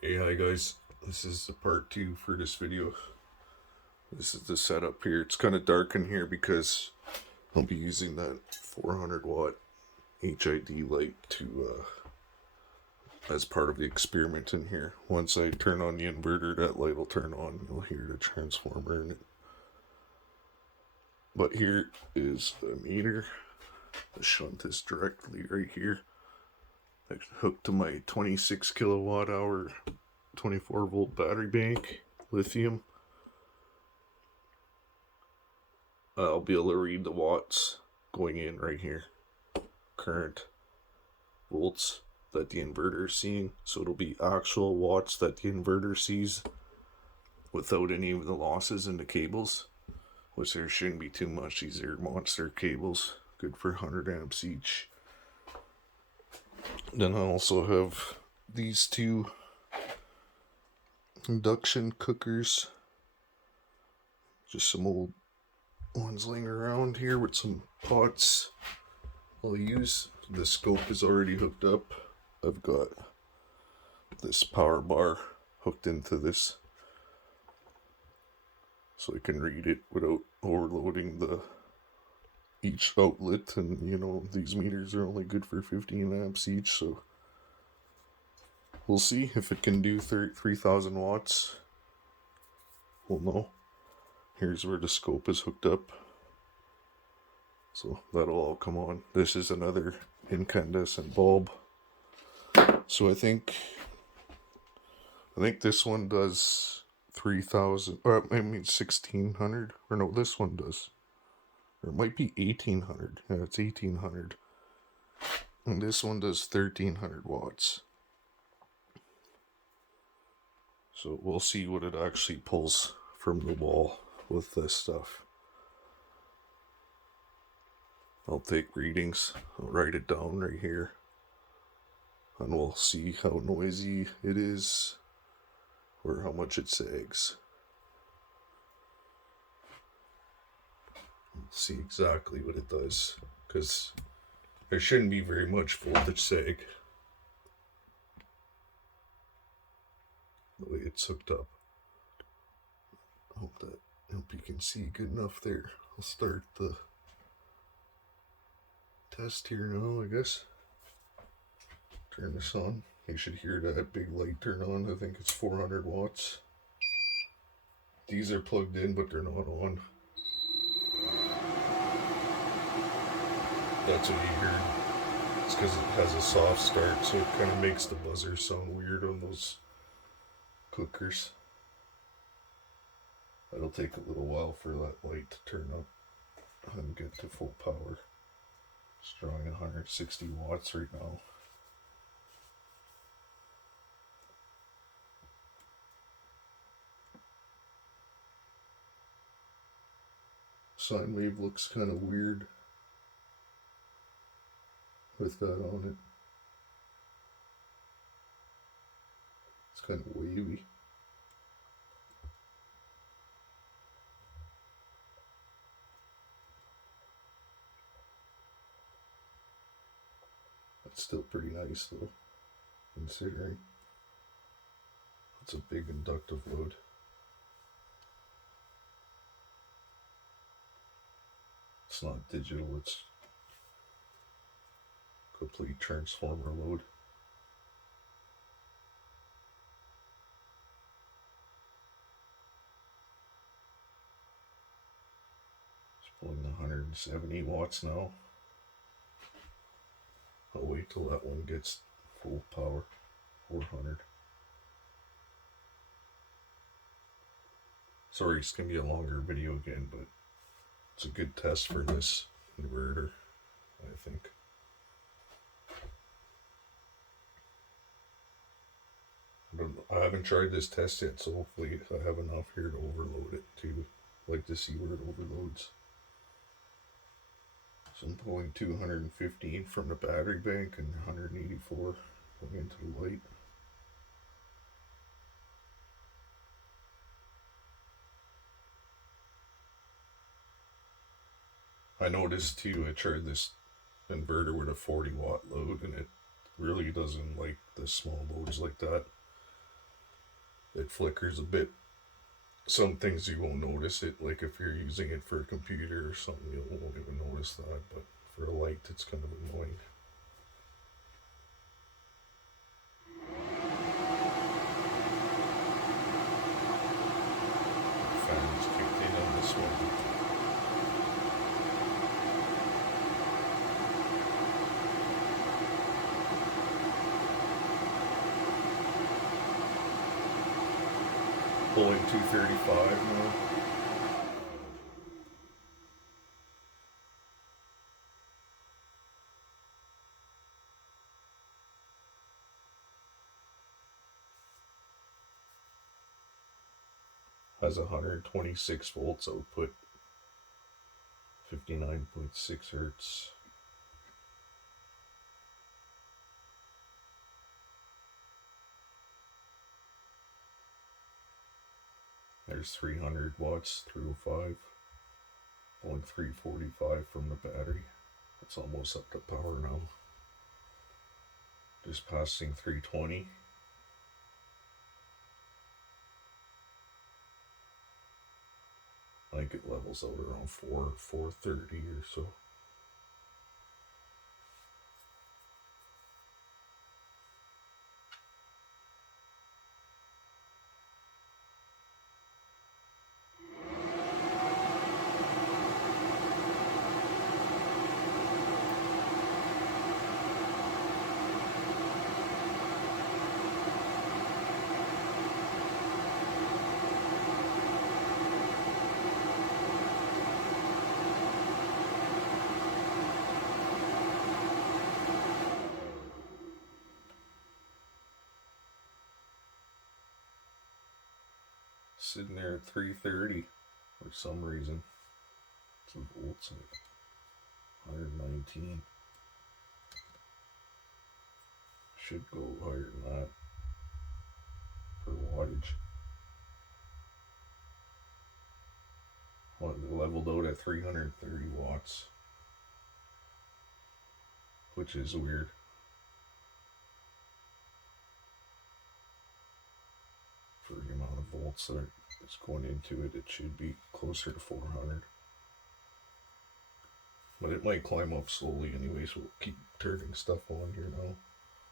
Hey, hi guys. This is the part 2 for this video. This is the setup here. It's kind of dark in here because I'll be using that 400 watt HID light to as part of the experiment in here. Once I turn on the inverter, that light will turn on. You'll hear the transformer in it. But here is a meter. The shunt is directly right here. I hooked to my 26 kilowatt hour 24 volt battery bank, lithium. I'll be able to read the watts going in right here. Current volts that the inverter is seeing. So it'll be actual watts that the inverter sees without any of the losses in the cables, which there shouldn't be too much. These are monster cables, good for 100 amps each. Then I also have these two induction cookers. Just some old ones laying around here with some pots I'll use. The scope is already hooked up. I've got this power bar hooked into this so I can read it without overloading each outlet. And you know, these meters are only good for 15 amps each, so we'll see if it can do 3,000 watts. We'll know. Here's where the scope is hooked up, so that'll all come on. This is another incandescent bulb. So I think this one does 3,000, or I mean 1,600, or no, this one does. Or it might be 1,800. Yeah, it's 1,800. And this one does 1,300 watts. So we'll see what it actually pulls from the wall with this stuff. I'll take readings. I'll write it down right here. And we'll see how noisy it is or how much it sags. We'll see exactly what it does, because there shouldn't be very much voltage sag the way it's hooked up. Hope you can see good enough there. I'll start the test here now, I guess. Turn this on. You should hear that big light turn on. I think it's 400 watts. These are plugged in, but they're not on. That's what you heard. It's because it has a soft start, so it kind of makes the buzzer sound weird on those cookers. It'll take a little while for that light to turn up and get to full power. It's drawing 160 watts right now. Sine wave looks kind of weird with that on it. It's kind of wavy. It's still pretty nice though, considering it's a big inductive load. It's not digital, it's complete transformer load. It's pulling 170 watts now. I'll wait till that one gets full power, 400. Sorry, it's going to be a longer video again, but it's a good test for this inverter, I think. I haven't tried this test yet, so hopefully I have enough here to overload it too. Like to see where it overloads. So I'm pulling 215 from the battery bank and 184 going into the light. I noticed too, I tried this inverter with a 40 watt load and it really doesn't like the small loads like that. it flickers a bit. Some things you won't notice it, like if you're using it for a computer or something, you won't even notice that, but for a light, it's kind of annoying. The fan's kicked in on this one. Pulling 235 now. Has 126 volts output, 59.6 hertz. There's 300 watts, 305, pulling 345 from the battery. It's almost up to power now. Just passing 320. I think it levels out around 430 or so. Sitting there at 330 for some reason. 2 volts at 119. Should go higher than that for wattage. Well, it leveled out at 330 watts, which is weird. For the amount of volts that is going into it, it should be closer to 400. But it might climb up slowly anyway, so we'll keep turning stuff on here now.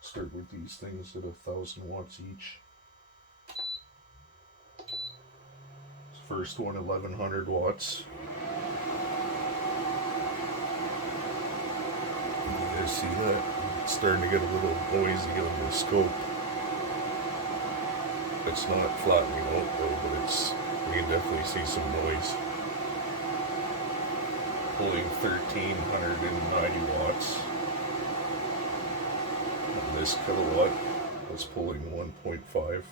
Start with these things at 1,000 watts each. First one, 1,100 watts. You guys see that? It's starting to get a little noisy on the scope. It's not flattening out though, but we can definitely see some noise. Pulling 1,390 watts. And this kilowatt was pulling 1.5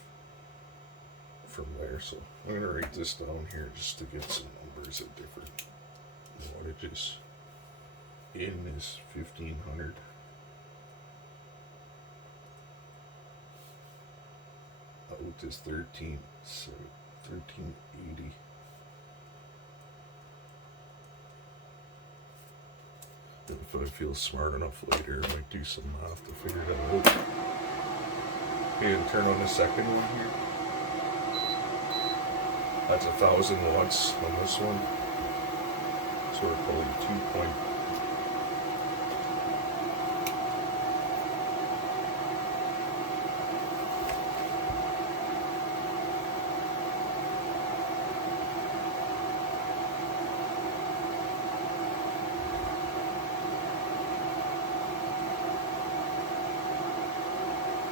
from there. So I'm going to write this down here just to get some numbers at different wattages. In is 1,500. Out is 1380. If I feel smart enough later, I might do some math to figure that out. Okay, and turn on the second one here. That's 1,000 watts on this one. So we're pulling 2.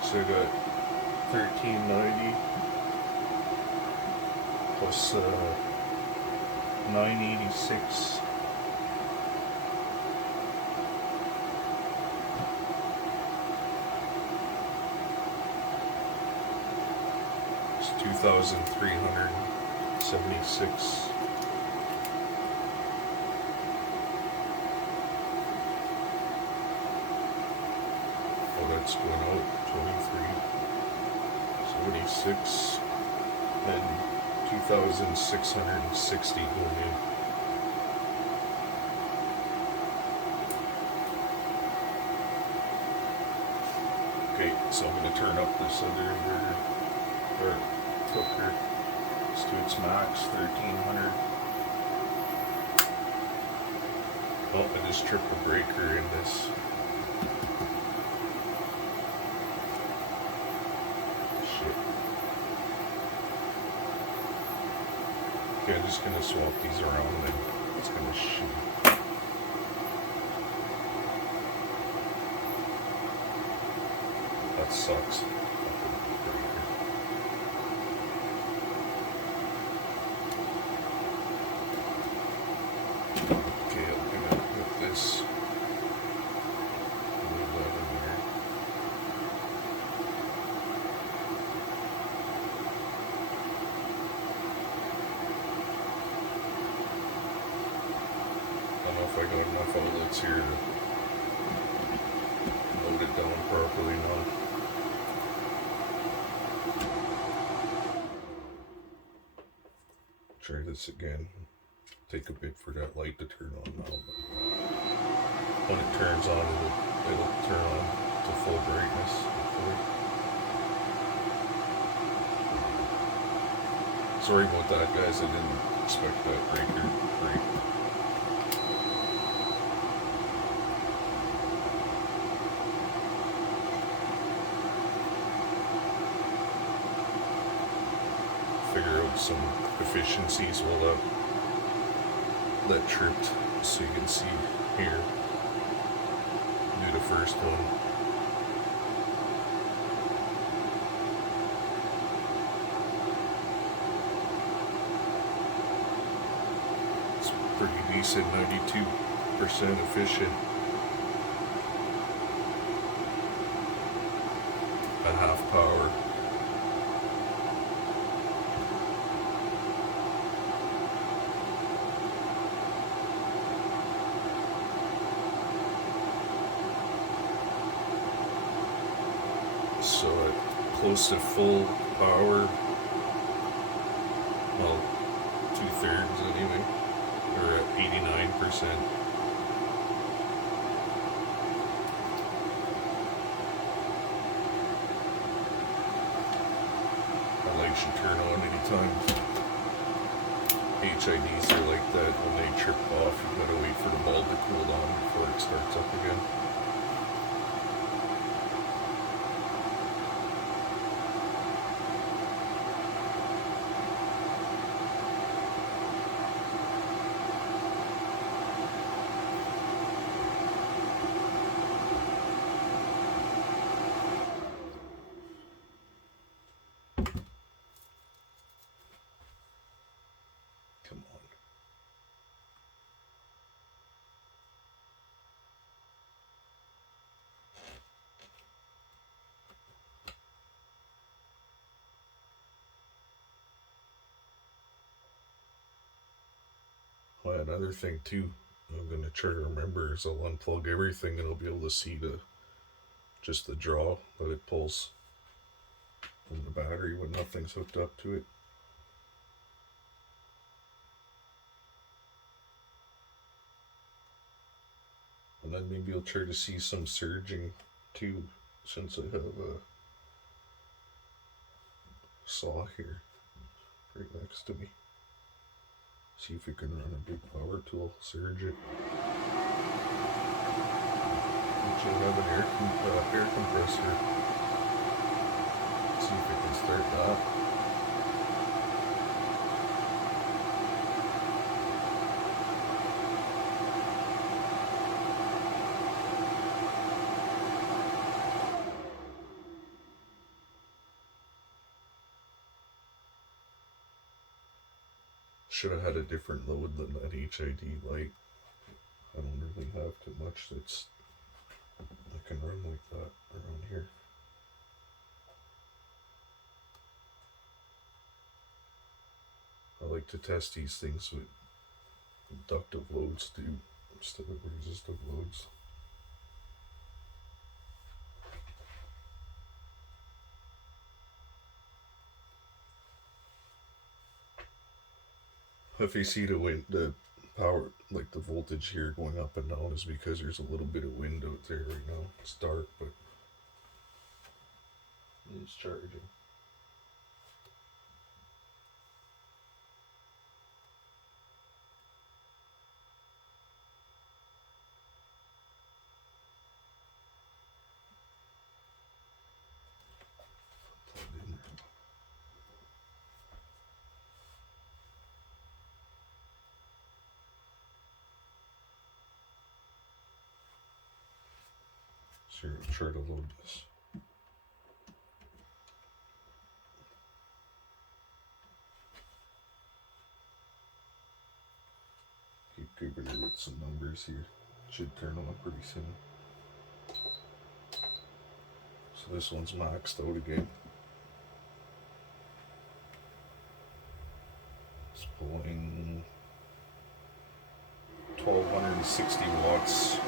So I got 1,390 plus 986. It's 2,376. Oh, that's going out 2376 and 2,660 going in. Okay, so I'm going to turn up this other inverter, or hooker is to its max, 1300. Oh, I just tripped a breaker in this. Shit. Okay, I'm just gonna swap these around and it's gonna shoot. That sucks. Okay, I'm gonna put this leave that in there. I don't know if I got enough outlets here to load it down properly now. Try this again. Take a bit for that light to turn on now. But when it turns on, it'll turn on to full brightness, hopefully. Sorry about that, guys. I didn't expect that breaker to break. Figure out some efficiencies while that tripped, so you can see here. Do the first one. It's pretty decent, 92% efficient at half power. So at close to full power, well, 2/3 anyway, we're at 89%. Our light should turn on anytime. HIDs are like that. When they trip off, you gotta wait for the bulb to cool down before it starts up again. Come on. Well, another thing too, I'm gonna try to remember is I'll unplug everything and I'll be able to see just the draw that it pulls from the battery when nothing's hooked up to it. And then maybe I'll try to see some surging too, since I have a saw here right next to me. See if we can run a big power tool, surge it. We should have an air compressor. See if we can start that. Should have had a different load than that HID light. I don't really have too much that's I can run like that around here. I like to test these things with inductive loads too, instead of resistive loads. If you see the power, like the voltage here going up and down, is because there's a little bit of wind out there right now. It's dark, but it's charging. So you're try to load this. Keep giving it with some numbers here. Should turn on pretty soon. So this one's maxed out again. It's pulling 1260 watts.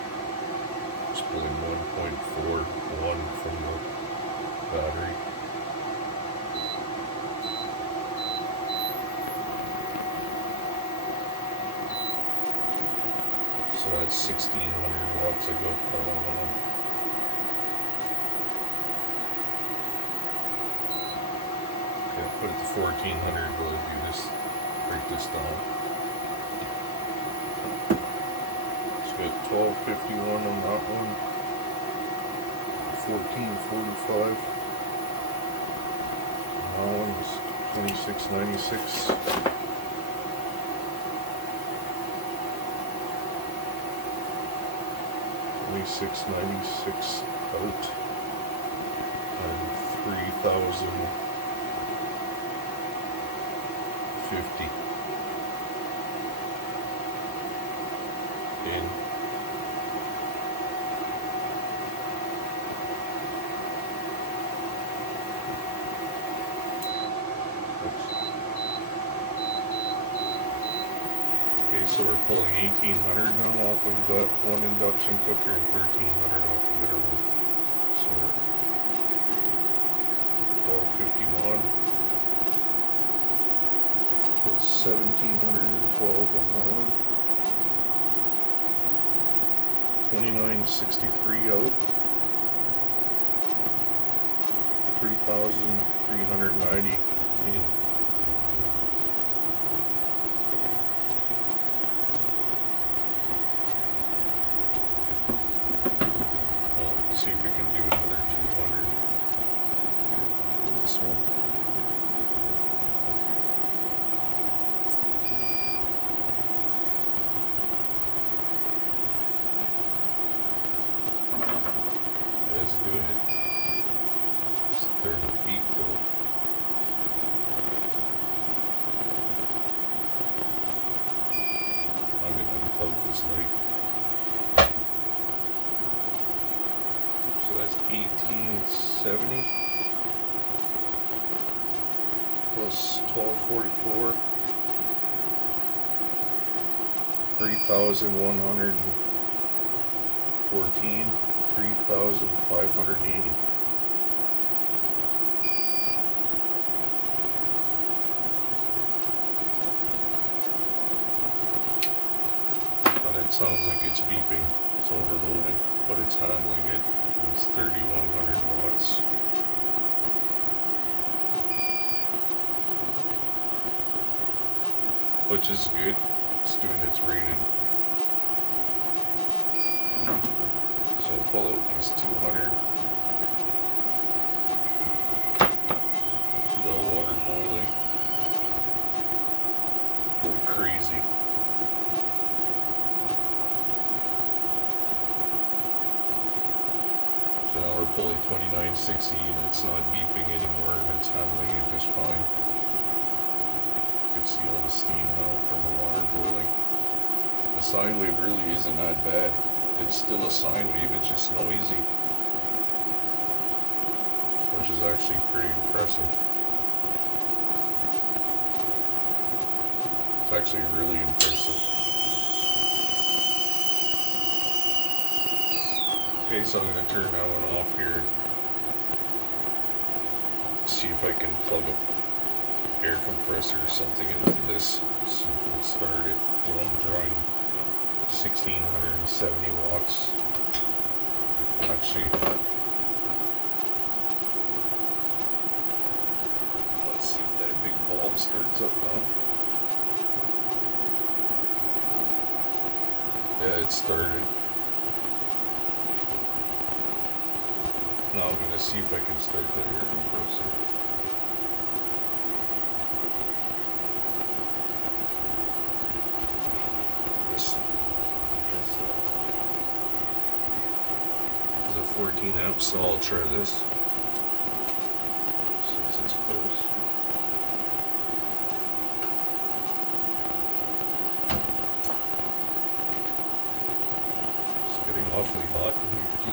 It's pulling 1.41 from the battery. So that's 1600 watts I got pulling on. Okay, put it to 1400 while I do this. Break this down. It's got 1251 on that one. 1445. That one is 2696. 2696 out, and 3050 in. Okay, so we're pulling 1800 now off of that one induction cooker and 1300 off of the other one. So 1251. 1712 on that one. 2963 out. 3390 in. See if we can do another 200. This one. It's doing it. It's 30 feet though. I'm gonna unplug this light. So that's 1870 plus 1244. 3114. 3580. But it sounds like it's beeping. It's overloading, but it's handling it. It's 3100 watts. Which is good. It's doing its rating. So pull out these 200. The water boiling. Going crazy. So now we're pulling 2960 and it's not beeping anymore and it's handling it just fine. You can see all the steam now from the water boiling. The sine wave really isn't that bad. It's still a sine wave, it's just noisy. Which is actually pretty impressive. It's actually really impressive. Okay, so I'm going to turn that one off here. See if I can plug an air compressor or something into this. See if it'll start it while I'm drawing 1670 watts. Actually, let's see if that big bulb starts up now. Yeah, it started. Now I'm going to see if I can start the air compressor. This is a 14 15 amps, so I'll try this since it's close. It's getting awfully hot in here, too.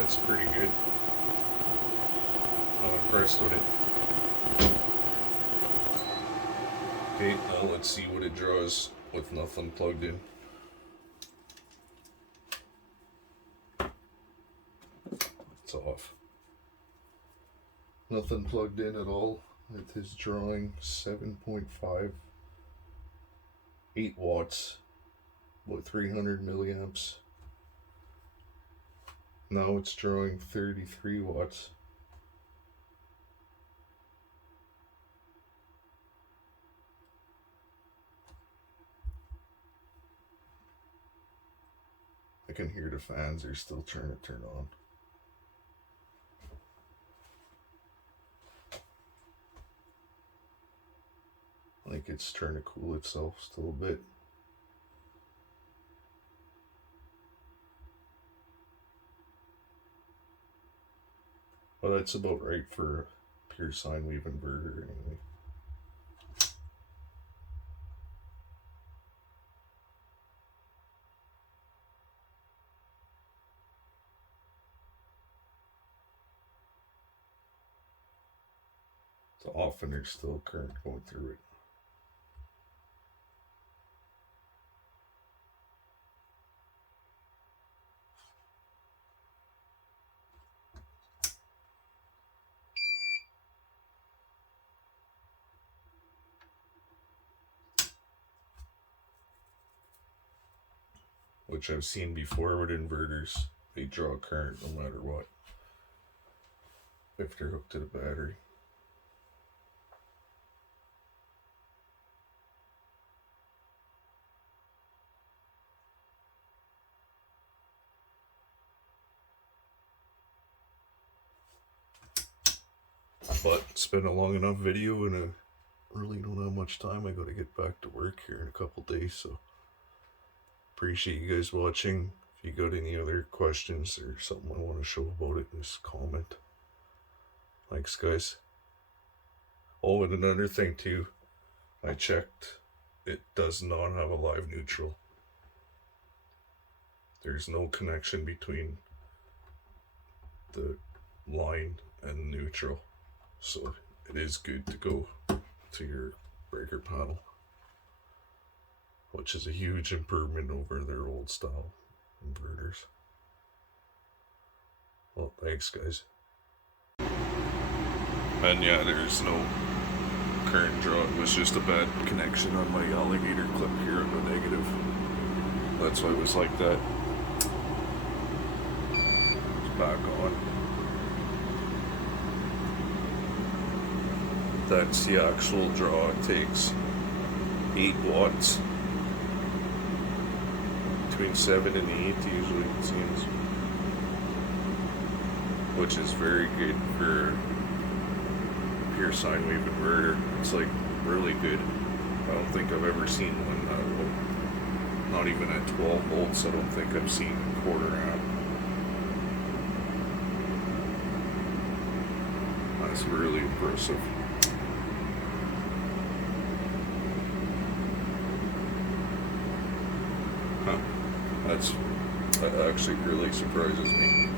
That's pretty good. I'm impressed with it. Okay, now let's see what it draws with nothing plugged in. It's off. Nothing plugged in at all. It is drawing 7.5, 8 watts, about 300 milliamps. Now it's drawing 33 watts. I can hear the fans are still trying to turn on. Like it's trying to cool itself still a bit. Well, that's about right for a pure sine wave inverter anyway. It's off and there's still current going through it. Which I've seen before with inverters. They draw current no matter what, if they're hooked to the battery. But it's been a long enough video and I really don't have much time. I gotta get back to work here in a couple days, so appreciate you guys watching. If you got any other questions or something I want to show about it, just comment. Thanks, guys. Oh, and another thing too, I checked, it does not have a live neutral. There's no connection between the line and neutral, so it is good to go to your breaker panel, which is a huge improvement over their old style inverters. Well, thanks, guys. And yeah, there's no current draw. It was just a bad connection on my alligator clip here on the negative. That's why it was like that. It's back on. That's the actual draw. It takes 8 watts. Between 7 and 8 usually, it seems. Which is very good for pure sine wave inverter. It's like really good. I don't think I've ever seen one not even at 12 volts. I don't think I've seen a quarter amp. That's really impressive. That actually really surprises me.